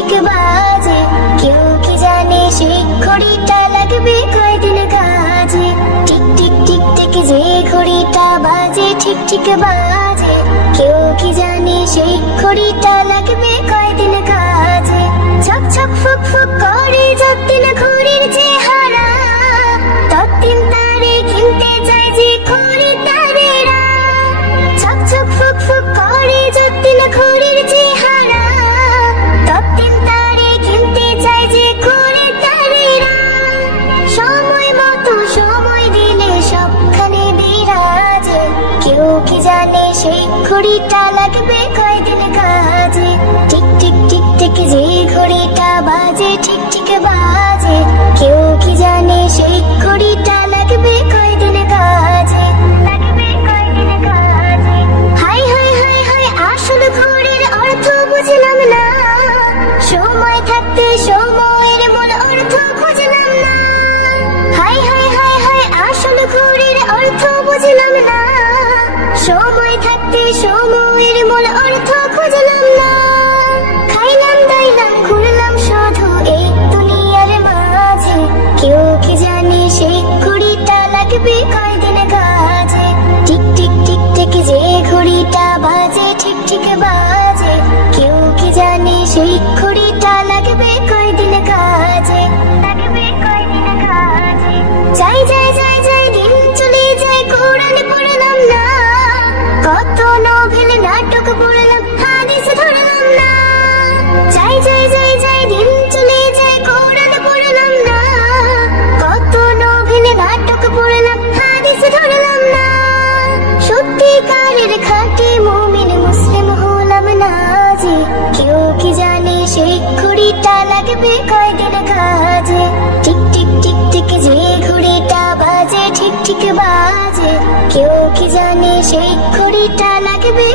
ঠিক বাজে, কেউ কি জানে সেই ঘড়িটা লাগবে কয়দিন কাজে। টিক টিক টিক টিক যে ঘড়িটা বাজে ঠিক ঠিক বাজে, কেউ কি জানে সেই ঘড়িটা লাগবে কয়দিন কাজে। ছক ছক ফুক ফুক করে যতদিন ঘড়ির চেহারা, ততদিন তারে কিনতে চাই যে খরিদ্দারেরা। ছক ছক ফুক ফুক করে যতদিন ঘড়ির চেহারা, ততদিন তারে কিনতে চাই যে খরিদ্দারেরা। সময় মতো সময় দিলে সবখানে বিরাজে, কেউ কি জানে সেই ঘড়িটা লাগবে কয়দিন কাজে। টিক টিক টিক টিক যে ঘড়িটা বাজে ঠিক ঠিক বাজে, কেউ কি জানে সেই ঘড়িটা লাগবে কয়দিন কাজে। হাই হাই হাই হাই আসল ঘড়ির অর্থ বুঝলাম না, সময় থাকতে সময়ের মূল অর্থ খুঁজলাম না। হাই হাই হাই হাই আসল ঘড়ির অর্থ বুঝলাম না, সময় থাকতে সময়ের মূল অর্থ খুঁজলাম না। খাইলাম দাইলাম ঘুরলাম শুধু এই দুনিয়ার মাঝে, কেউ কি জানে সেই ঘড়িটা লাগবে কয়দিন কাজে। টিক টিক টিক টিক যে ঘড়িটা বাজে ঠিক ঠিক বাজে, কেউ কি জানে সেই ঘড়িটা লাগবে কয়দিন কাজে। যাই যাই যাই যাই দিন চলে যায় কোরআন পড়লাম না, কত নোভেল নাটক পড়লাম হাদিস ধরলাম না। যাই যাই যাই যাই দিন চলে যায় কোরআন পড়লাম না, কত নোভেল নাটক পড়লাম হাদিস ধরলাম না। সত্যিকারের খাঁটি মুমিন মুসলিম হলাম না যে, কেউ কি জানে সেই ঘড়িটা লাগবে কয়দিন কাজে। টিক টিক টিক টিক যে ঘড়িটা বাজে ঠিক ঠিক বাজে, কেউ কি জানে সেই ঘড়িটা লাগবে